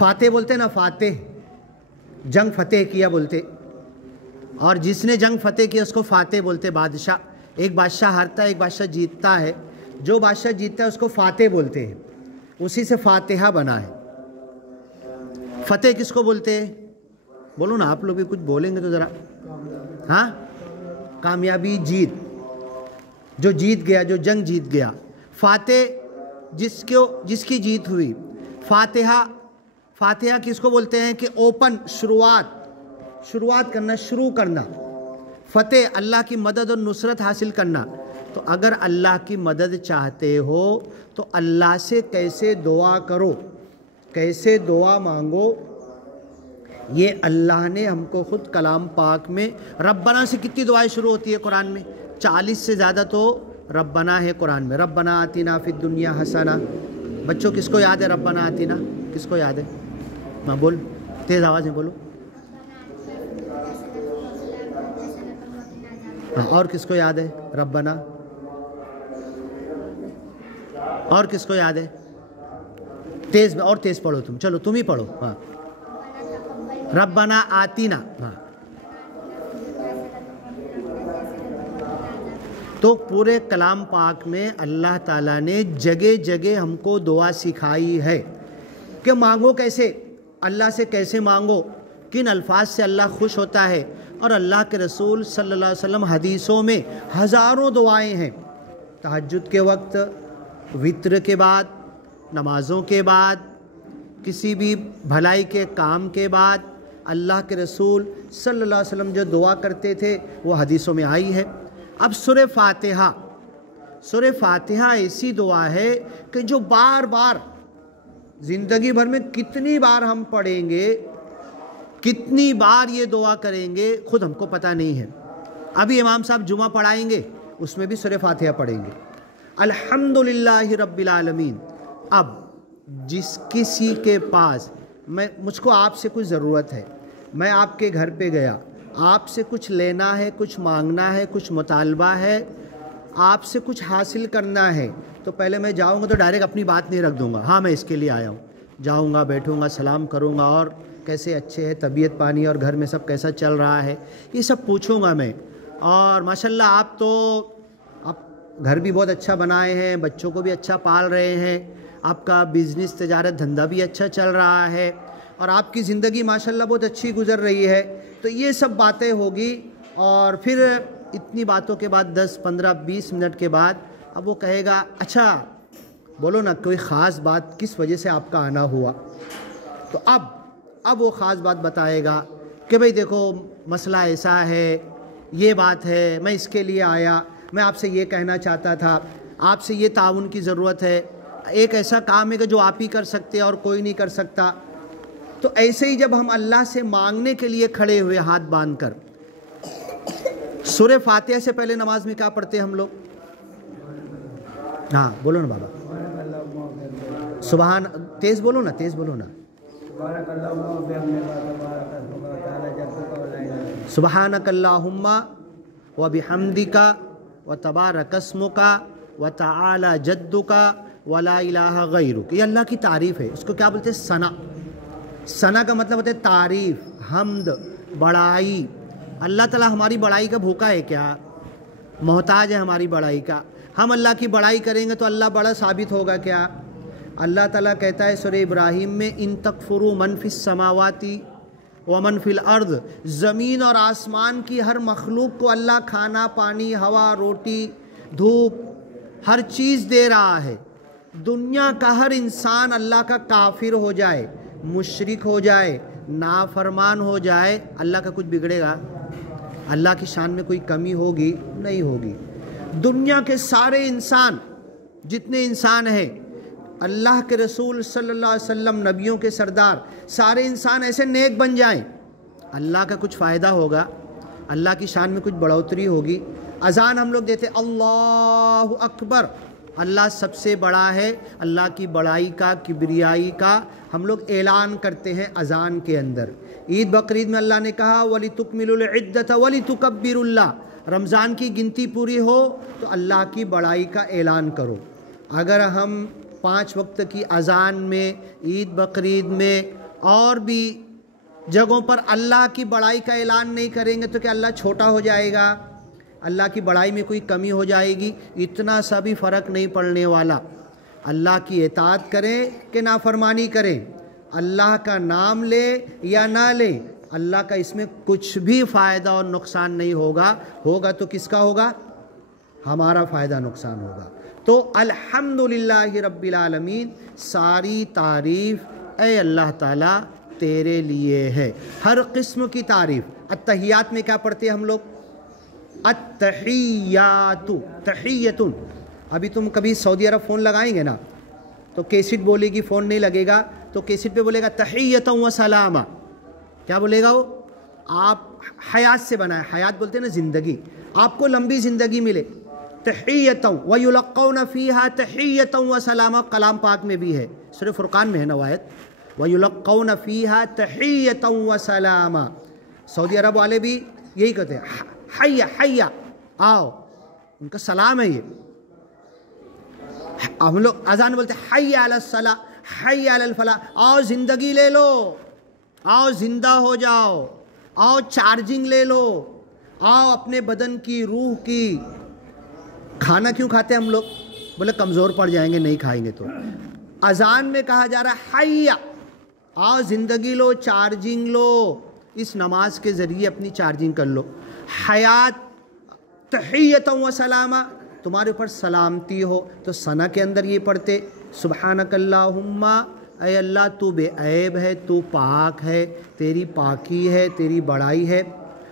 فاتح بولتے نا، فاتح جنگ فتح کیا بولتے، اور جس نے جنگ فتح کیا اس کو فاتح بولتے. بادشاہ، ایک بادشاہ ہارتا ہے ایک بادشاہ جیتتا ہے، جو بادشاہ جیتتا ہے اس کو فاتح بولتے ہیں، اسی سے فاتحہ بنا ہے. فتح کس کو بولتے ہیں؟ بولو نا، آپ لوگ بھی کچھ بولیں گے تو ذرا. ہاں، کامیابی، جیت، جو جیت گیا، جو جنگ جیت گیا. فاتح جس کی جیت ہوئی. فاتحہ کس کو بولتے ہیں؟ کہ اوپن، شروعات کرنا، شروع کرنا. فتح اللہ کی مدد اور نصرت حاصل کرنا. تو اگر اللہ کی مدد چاہتے ہو تو اللہ سے کیسے دعا کرو، کیسے دعا مانگو، یہ اللہ نے ہم کو خود کلام پاک میں. ربنا سے کتنی دعائیں شروع ہوتی ہے قرآن میں؟ 40 سے زیادہ تو ربنا ہے قرآن میں. ربنا آتنا فی الدنیا حسنہ. بچوں کس کو یاد ہے ربنا آتنا؟ کس کو یاد ہے؟ ہاں بول، تیز آواز میں بولو. ہاں، اور کس کو یاد ہے ربنا؟ اور کس کو یاد ہے؟ تیز میں، اور تیز پڑھو تم، چلو تم ہی پڑھو. ہاں، ربنا آتینا. ہاں، تو پورے کلام پاک میں اللہ تعالیٰ نے جگہ جگہ ہم کو دعا سکھائی ہے کہ مانگو کیسے، اللہ سے کیسے مانگو، کن الفاظ سے اللہ خوش ہوتا ہے. اور اللہ کے رسول صلی اللہ علیہ وسلم حدیثوں میں ہزاروں دعائیں ہیں. تہجد کے وقت، وطر کے بعد، نمازوں کے بعد، کسی بھی بھلائی کے کام کے بعد اللہ کے رسول صلی اللہ علیہ وسلم جو دعا کرتے تھے وہ حدیثوں میں آئی ہے. اب سورہ فاتحہ ایسی دعا ہے کہ جو بار بار زندگی بھر میں کتنی بار ہم پڑھیں گے، کتنی بار یہ دعا کریں گے، خود ہم کو پتہ نہیں ہے. ابھی امام صاحب جمعہ پڑھائیں گے، اس میں بھی سورہ فاتحہ پڑھیں گے. الحمدللہ رب العالمین. اب جس کسی کے پاس، مجھ کو آپ سے کچھ ضرورت ہے، میں آپ کے گھر پہ گیا، آپ سے کچھ لینا ہے، کچھ مانگنا ہے، کچھ مطالبہ ہے، آپ سے کچھ حاصل کرنا ہے، تو پہلے میں جاؤں گا تو ڈائریکٹ اپنی بات نہیں رکھ دوں گا. ہاں میں اس کے لیے آیا ہوں، جاؤں گا، بیٹھوں گا، سلام کروں گا، اور کیسے اچھے ہے، طبیعت پانی اور گھر میں سب کیسا چل رہا ہے، یہ سب پوچھوں گا میں. اور ماشاءاللہ آپ تو گھر بھی بہت اچھا بنائے ہیں، بچوں کو بھی اچھا پال رہے ہیں، آپ کا بزنس، تجارت، دھندا بھی اچھا چل رہا ہے، اور آپ کی زندگی ماشاءاللہ بہت اچھی گزر رہی ہے. تو یہ سب باتیں ہوگی. اور پھر اتنی باتوں کے بعد 10 15 20 منٹ کے بعد اب وہ کہے گا اچھا بولو نا کوئی خاص بات کس وجہ سے آپ کا آنا ہوا. تو اب وہ خاص بات بتائے گا کہ بھئی دیکھو مسئلہ ایسا ہے، یہ بات ہے، میں اس کے لیے آیا، میں آپ سے یہ کہنا چاہتا تھا، آپ سے یہ تعاون کی ضرورت ہے، ایک ایسا کام ہے کہ جو آپ ہی کر سکتے ہیں اور کوئی نہیں کر سکتا. تو ایسے ہی جب ہم اللہ سے مانگنے کے لیے کھڑے ہوئے ہاتھ باندھ کر، سورہ فاتحہ سے پہلے نماز میں کیا پڑھتے ہیں ہم لوگ؟ ہاں بولو نا بابا، سبحان، تیز بولو نا، تیز بولو نا. سبحانک اللہم و بحمدک و تبارک اسمک و تعالی جدک و لا الہ غیرک. یہ اللہ کی تعریف ہے، اس کو کیا بولتے ہیں؟ ثنا کا مطلب ہوتا ہے تعریف، حمد، بڑائی. اللہ تعالیٰ ہماری بڑائی کا بھوکا ہے کیا؟ محتاج ہے ہماری بڑائی کا. ہم اللہ کی بڑائی کریں گے تو اللہ بڑا ثابت ہوگا کیا؟ اللہ تعالیٰ کہتا ہے سورہ ابراہیم میں، ان تکفروا من فی السماوات ومن فی الارض. زمین اور آسمان کی ہر مخلوق کو اللہ کھانا، پانی، ہوا، روٹی، دھوپ، ہر چیز دے رہا ہے. دنیا کا ہر انسان اللہ کا کافر ہو جائے، مشرک ہو جائے، نافرمان ہو جائے، اللہ کا کچھ بگڑے گا؟ اللہ کی شان میں کوئی کمی ہوگی؟ نہیں ہوگی. دنیا کے سارے انسان، جتنے انسان ہیں، اللہ کے رسول صلی اللہ علیہ وسلم، نبیوں کے سردار، سارے انسان ایسے نیک بن جائیں، اللہ کا کچھ فائدہ ہوگا؟ اللہ کی شان میں کچھ بڑھوتری ہوگی؟ اذان ہم لوگ دیتے اللہ اکبر، اللہ سب سے بڑا ہے، اللہ کی بڑائی کا، کبریائی کا ہم لوگ اعلان کرتے ہیں اذان کے اندر. عید بقرعید میں اللہ نے کہا وَلِتُكْمِلُوا الْعِدَّةَ وَلِتُكَبِّرُوا اللَّهَ. رمضان کی گنتی پوری ہو تو اللہ کی بڑائی کا اعلان کرو. اگر ہم 5 وقت کی اذان میں، عید بقرعید میں اور بھی جگہوں پر اللہ کی بڑائی کا اعلان نہیں کریں گے تو کیا اللہ چھوٹا ہو جائے گا؟ اللہ کی بڑائی میں کوئی کمی ہو جائے گی؟ اتنا سا بھی فرق نہیں پڑنے والا۔ اللہ کی اطاعت کریں کہ نافرمانی کریں، اللہ کا نام لے یا نہ لے، اللہ کا اس میں کچھ بھی فائدہ اور نقصان نہیں ہوگا۔ ہوگا تو کس کا ہوگا؟ ہمارا فائدہ نقصان ہوگا۔ تو الحمدللہ رب العالمین، ساری تعریف اے اللہ تعالیٰ تیرے لیے ہے، ہر قسم کی تعریف۔ التحیات میں کیا پڑھتے ہیں ہم لوگ؟ التحیات، تحیت۔ ابھی تم کبھی سعودی عرب فون لگائیں گے نا تو کیسٹ بولے گی، فون نہیں لگے گا تو کیسٹ پہ بولے گا تحیتا و سلاما۔ کیا بولے گا وہ؟ آپ حیات سے بنائیں، حیات بولتے ہیں نا زندگی، آپ کو لمبی زندگی ملے۔ تحیتا ویلقون فیہا تحیتا و سلاما، کلام پاک میں بھی ہے، سورہ فرقان میں ہے نا آیت، ویلقون فیہا تحیتا و سلاما۔ سعودی عرب والے بھی یہی کہتے ہیں، حیا حیا، آؤ، ان کا سلام ہے یہ۔ ہم لوگ اذان بولتے ہیں حی علی الصلاۃ، حی علی الفلاح، آؤ زندگی لے لو، آؤ زندہ ہو جاؤ، آؤ چارجنگ لے لو، آؤ اپنے بدن کی، روح کی۔ کھانا کیوں کھاتے ہیں ہم لوگ؟ بولے کمزور پڑ جائیں گے نہیں کھائیں گے تو۔ اذان میں کہا جا رہا ہے حی، آؤ زندگی لو، چارجنگ لو، اس نماز کے ذریعے اپنی چارجنگ کر لو۔ حیات، تحیتا و سلاما، تمہارے اوپر سلامتی ہو، تو ثنا کے اندر یہ پڑھتے سبحانک اللہم، اے اللہ تو بے عیب ہے، تو پاک ہے، تیری پاکی ہے، تیری بڑائی ہے۔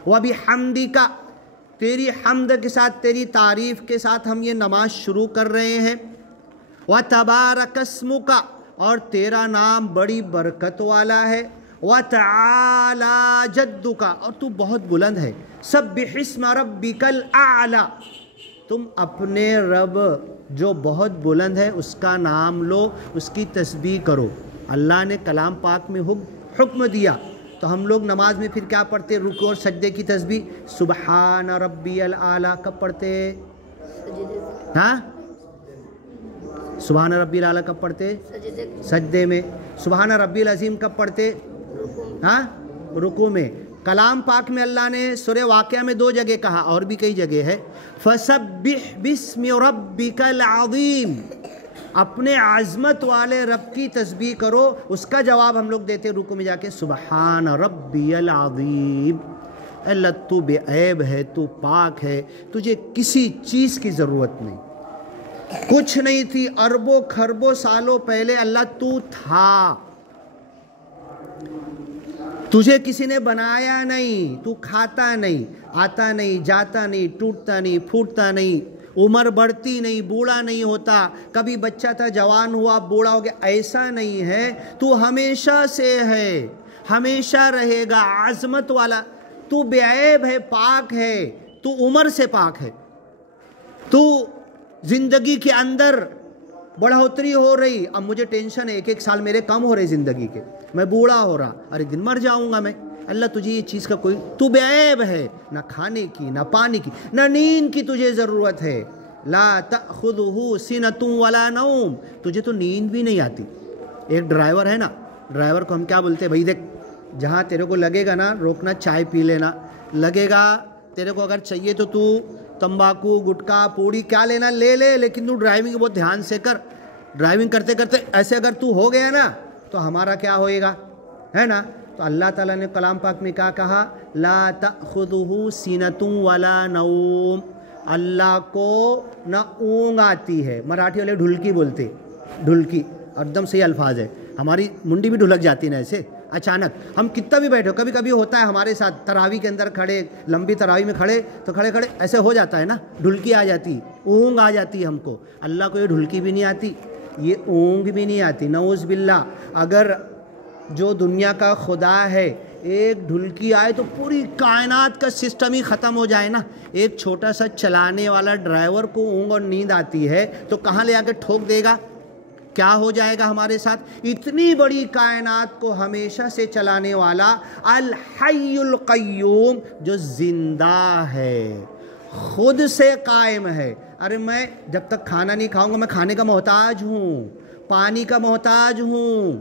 وبحمدک، تیری حمد کے ساتھ، تیری تعریف کے ساتھ ہم یہ نماز شروع کر رہے ہیں۔ وتبارک اسمک، اور تیرا نام بڑی برکت والا ہے۔ وتعالی جدک، اور تو بہت بلند ہے۔ سبح اسم ربک الاعلی، تم اپنے رب جو بہت بلند ہے اس کا نام لو، اس کی تسبیح کرو۔ اللہ نے کلام پاک میں حکم دیا، تو ہم لوگ نماز میں پھر کیا پڑھتے؟ رکوع اور سجدے کی تسبیح، سبحان ربی الاعلی کب پڑھتے؟ ہاں، سبحان ربی الاعلی کب پڑھتے؟ سجدے میں۔ سبحان ربی العظیم کب پڑھتے؟ ہاں، رکوع میں۔ کلام پاک میں اللہ نے سورہ واقعہ میں 2 جگہ کہا، اور بھی کئی جگہ ہے، فسبح باسم ربک العظیم، اپنے عظمت والے رب کی تسبیح کرو۔ اس کا جواب ہم لوگ دیتے رکوع میں جا کے سبحان ربی العظیم۔ اللہ تو بے عیب ہے، تو پاک ہے، تجھے کسی چیز کی ضرورت نہیں، کچھ نہیں تھی، اربوں کھربوں سالوں پہلے اللہ تو تھا، تجھے کسی نے بنایا نہیں، تو کھاتا نہیں، آتا نہیں، جاتا نہیں، ٹوٹتا نہیں، پھوٹتا نہیں، عمر بڑھتی نہیں، بوڑھا نہیں ہوتا، کبھی بچہ تھا جوان ہوا بوڑھا ہو گیا، ایسا نہیں ہے، تو ہمیشہ سے ہے، ہمیشہ رہے گا، عظمت والا، تو بے عیب ہے، پاک ہے، تو عمر سے پاک ہے، تو زندگی کے اندر بڑھوتری ہو رہی، اب مجھے ٹینشن ہے، 1 سال میرے کم ہو رہے زندگی کے، میں بوڑھا ہو رہا، اور ایک دن مر جاؤں گا میں۔ اللہ تجھے یہ چیز کا کوئی، تو بے عیب ہے، نہ کھانے کی، نہ پانی کی، نہ نیند کی تجھے ضرورت ہے۔ لا تأخذہ سنۃ ولا نوم، تجھے تو نیند بھی نہیں آتی۔ ایک ڈرائیور ہے نا، ڈرائیور کو ہم کیا بولتے ہیں؟ بھائی دیکھ، جہاں تیرے کو لگے گا نا روکنا، چائے پی لینا، لگے گا تیرے کو اگر چاہیے تو تمباکو، گٹکا، پوڑی کیا لینا لے لے، لیکن تو ڈرائیونگ بہت دھیان سے کر۔ ڈرائیونگ کرتے کرتے ایسے اگر تو ہو گیا نا تو ہمارا کیا ہوئے گا، ہے نا؟ تو اللہ تعالیٰ نے کلام پاک میں کیا کہا؟ لا تأخذہ سنۃ ولا نوم، اللہ کو نہ اونگ آتی ہے، مراٹھی والے ڈھلکی بولتے، ڈھلکی، اور ایک دم صحیح الفاظ ہے، ہماری منڈی بھی ڈھلک جاتی نا ایسے اچانک، ہم کتنا بھی بیٹھو، کبھی کبھی ہوتا ہے ہمارے ساتھ، تراویح کے اندر کھڑے، لمبی تراویح میں کھڑے تو کھڑے کھڑے ایسے ہو جاتا ہے نا، ڈھلکی آ جاتی، اونگ آ جاتی ہم کو۔ اللہ کو یہ ڈھلکی بھی نہیں آتی، یہ اونگ بھی نہیں آتی، نعوذ باللہ۔ اگر جو دنیا کا خدا ہے ایک ڈھلکی آئے تو پوری کائنات کا سسٹم ہی ختم ہو جائے نا۔ ایک چھوٹا سا چلانے والا ڈرائیور کو اونگ اور نیند آتی ہے تو کہاں لے آ کے ٹھوک دے گا؟ کیا ہو جائے گا ہمارے ساتھ؟ اتنی بڑی کائنات کو ہمیشہ سے چلانے والا الحی القیوم، جو زندہ ہے، خود سے قائم ہے۔ ارے میں جب تک کھانا نہیں کھاؤں گا میں کھانے کا محتاج ہوں، پانی کا محتاج ہوں،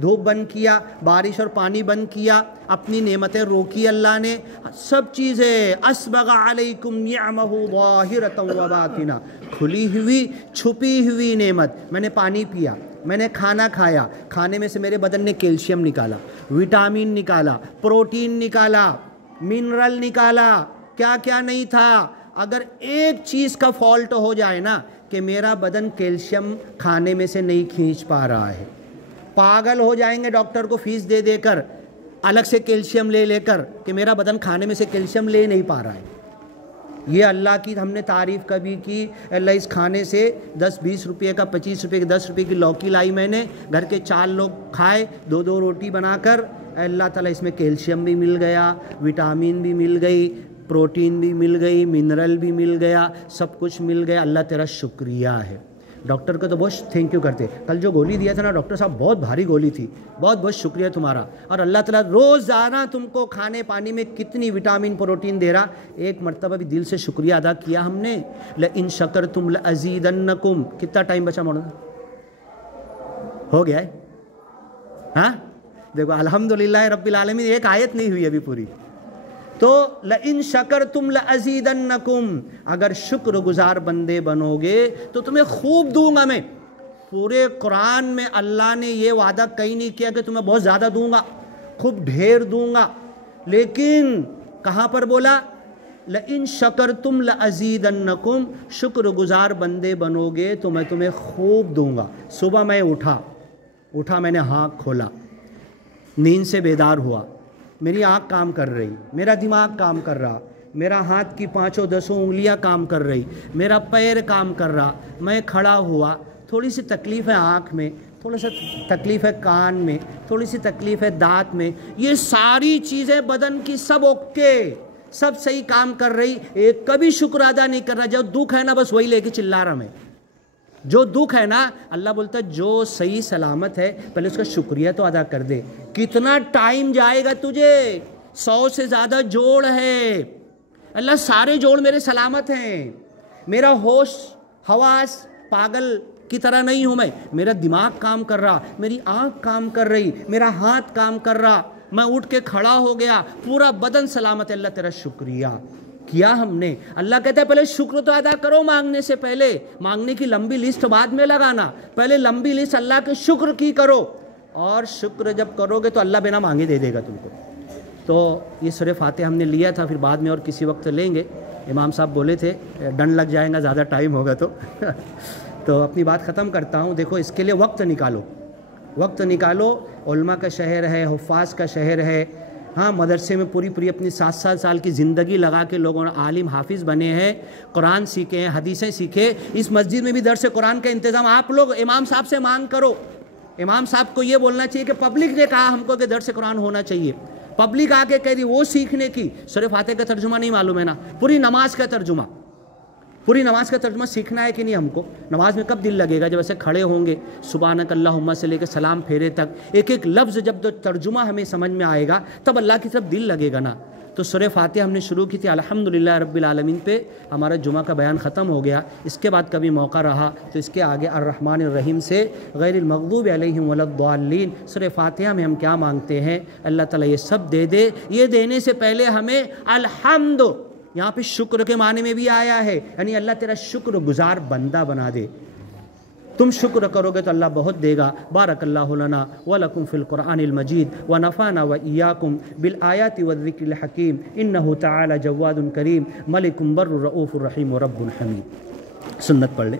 دھوپ بند کیا، بارش اور پانی بند کیا، اپنی نعمتیں روکی اللہ نے، سب چیزیں اسبغ علیکم نعمہ ظاہرۃ و باطنہ، کھلی ہوئی چھپی ہوئی نعمت۔ میں نے پانی پیا، میں نے کھانا کھایا، کھانے میں سے میرے بدن نے کیلشیم نکالا، وٹامن نکالا، پروٹین نکالا، منرل نکالا، کیا کیا نہیں تھا۔ اگر ایک چیز کا فالٹ ہو جائے نا کہ میرا بدن کیلشیم کھانے میں سے نہیں کھینچ پا رہا ہے، پاگل ہو جائیں گے ڈاکٹر کو فیس دے دے کر، الگ سے کیلشیم لے لے کر، کہ میرا بدن کھانے میں سے کیلشیم لے نہیں پا رہا ہے۔ یہ اللہ کی ہم نے تعریف کبھی کی، اللہ اس کھانے سے 10-20 روپے کا، 25 روپے کی، 10 روپے کی لوکی لائی میں نے، گھر کے 4 لوگ کھائے، 2 روٹی بنا کر، اللہ تعالیٰ اس میں کیلشیم بھی مل گیا، وٹامن بھی مل گئی، پروٹین بھی مل گئی، منرل بھی مل گیا، سب کچھ مل گیا، اللہ تیرا شکریہ ہے۔ ڈاکٹر کو تو بہت تھینک یو کرتے، کل جو گولی دیا تھا نا ڈاکٹر صاحب، بہت بھاری گولی تھی، بہت بہت شکریہ تمہارا۔ اور اللہ تعالیٰ روزانہ تم کو کھانے پانی میں کتنی وٹامن پروٹین دے رہا، ایک مرتبہ بھی دل سے شکریہ ادا کیا ہم نے؟ لَإِن شَكَرْتُمْ لَأَزِيدَنَّكُمْ۔ کتنا ٹائم بچا مولانا؟ ہو گیا ہے؟ ہاں دیکھو الحمدللہ رب العالمین، ایک آیت نہیں ہوئی ابھی پوری۔ تو لَإِن شَكَرْتُمْ لَأَزِيدَنَّكُمْ، اگر شکر گزار بندے بنو گے تو تمہیں خوب دوں گا میں۔ پورے قرآن میں اللہ نے یہ وعدہ کہیں نہیں کیا کہ تمہیں بہت زیادہ دوں گا، خوب ڈھیر دوں گا، لیکن کہاں پر بولا؟ لَإِن شَكَرْتُمْ لَأَزِيدَنَّكُمْ، شکر گزار بندے بنو گے تو میں تمہیں خوب دوں گا۔ صبح میں اٹھا، میں نے آنکھ کھولا، نیند سے بیدار ہوا، میری آنکھ کام کر رہی، میرا دماغ کام کر رہا، میرا ہاتھ کی 5-10 انگلیاں کام کر رہی، میرا پیر کام کر رہا، میں کھڑا ہوا، تھوڑی سی تکلیف ہے آنکھ میں، تھوڑا سا تکلیف ہے کان میں، تھوڑی سی تکلیف ہے دانت میں، یہ ساری چیزیں بدن کی سب اوکے، سب صحیح کام کر رہی، ایک کبھی شکر ادا نہیں کر رہا۔ جو دکھ ہے نا بس وہی لے کے چلا رہا میں، جو دکھ ہے نا، اللہ بولتا ہے جو صحیح سلامت ہے پہلے اس کا شکریہ تو ادا کر دے۔ کتنا ٹائم جائے گا تجھے؟ 100 سے زیادہ جوڑ ہے، اللہ سارے جوڑ میرے سلامت ہیں، میرا ہوش حواس پاگل کی طرح نہیں ہوں میں، میرا دماغ کام کر رہا، میری آنکھ کام کر رہی، میرا ہاتھ کام کر رہا، میں اٹھ کے کھڑا ہو گیا، پورا بدن سلامت ہے، اللہ تیرا شکریہ کیا ہم نے۔ اللہ کہتا ہے پہلے شکر تو ادا کرو، مانگنے سے پہلے، مانگنے کی لمبی لسٹ بعد میں لگانا، پہلے لمبی لسٹ اللہ کے شکر کی کرو، اور شکر جب کرو گے تو اللہ بنا مانگے دے دے گا تم کو۔ تو یہ سورہ فاتحہ ہم نے لیا تھا، پھر بعد میں اور کسی وقت لیں گے، امام صاحب بولے تھے ڈنڈ لگ جائے گا زیادہ ٹائم ہوگا تو اپنی بات ختم کرتا ہوں۔ دیکھو اس کے لیے وقت نکالو، علماء کا شہر ہے، حفاظ کا شہر ہے، ہاں مدرسے میں پوری اپنی 7 سال کی زندگی لگا کے لوگوں نے عالم حافظ بنے ہیں، قرآن سیکھے ہیں، حدیثیں سیکھے، اس مسجد میں بھی درس قرآن کا انتظام آپ لوگ امام صاحب سے مانگ کرو۔ امام صاحب کو یہ بولنا چاہیے کہ پبلک نے کہا ہم کو کہ درس قرآن ہونا چاہیے، پبلک آ کے کہہ رہی وہ سیکھنے کی۔ سورہ فاتحہ کا ترجمہ نہیں معلوم ہے نا، پوری نماز کا ترجمہ سیکھنا ہے کہ نہیں ہم کو؟ نماز میں کب دل لگے گا؟ جب ایسے کھڑے ہوں گے سبحانک اللہم سے لے کے سلام پھیرے تک، ایک لفظ جب ترجمہ ہمیں سمجھ میں آئے گا تب اللہ کی طرف دل لگے گا نا۔ تو سورہ فاتحہ ہم نے شروع کی تھی الحمدللہ رب العالمین پہ، ہمارا جمعہ کا بیان ختم ہو گیا۔ اس کے بعد کبھی موقع رہا تو اس کے آگے الرحمن الرحیم سے غیر المغضوب علیہم ولا الضالین، سورہ فاتحہ میں ہم کیا مانگتے ہیں اللہ تعالیٰ یہ سب دے دے۔ یہ دینے سے پہلے ہمیں الحمد، یہاں پہ شکر کے معنی میں بھی آیا ہے، یعنی اللہ تیرا شکر گزار بندہ بنا دے۔ تم شکر کرو گے تو اللہ بہت دے گا۔ بارک اللہ لنا ولکم فی القرآن المجید ونفعنا وإیاکم بالآیات والذکر الحکیم انہ تعالی جواد کریم ملک بر رؤوف الرحیم رب حمید۔ سنت پڑھ لیں۔